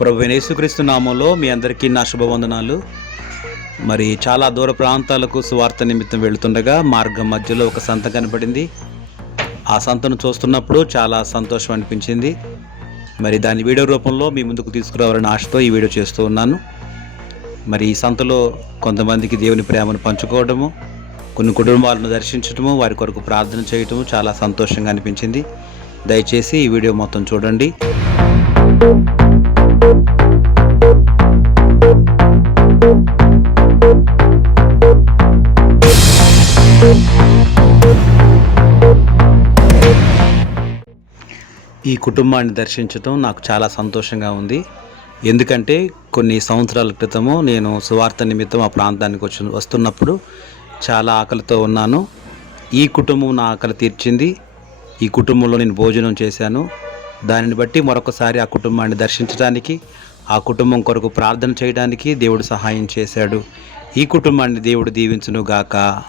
ప్రభువైన యేసుక్రీస్తు నామంలో మీ అందరికీ నా శుభవందనాలు. మరి చాలా దూర ప్రాంతాలకు సువార్త నిమిత్తం వెళుతుండగా మార్గం మధ్యలో ఒక సంత కనపడింది. ఆ సంతను చూస్తున్నప్పుడు చాలా సంతోషం అనిపించింది. మరి దాని వీడియో రూపంలో మీ ముందుకు తీసుకురావాలని ఆశతో ఈ వీడియో చేస్తూ ఉన్నాను. మరి ఈ సంతలో కొంతమందికి దేవుని ప్రేమను పంచుకోవడము, కొన్ని కుటుంబాలను దర్శించడము, వారి కొరకు ప్రార్థన చేయటము చాలా సంతోషంగా అనిపించింది. దయచేసి ఈ వీడియో మొత్తం చూడండి. ఈ కుటుంబాన్ని దర్శించడం నాకు చాలా సంతోషంగా ఉంది. ఎందుకంటే కొన్ని సంవత్సరాల క్రితము నేను సువార్త నిమిత్తం ఆ ప్రాంతానికి వస్తున్నప్పుడు చాలా ఆకలితో ఉన్నాను. ఈ కుటుంబం నా ఆకలి తీర్చింది. ఈ కుటుంబంలో నేను భోజనం చేశాను. దానిని బట్టి మరొకసారి ఆ కుటుంబాన్ని దర్శించడానికి, ఆ కుటుంబం కొరకు ప్రార్థన చేయడానికి దేవుడు సహాయం చేశాడు. ఈ కుటుంబాన్ని దేవుడు దీవించును గాక.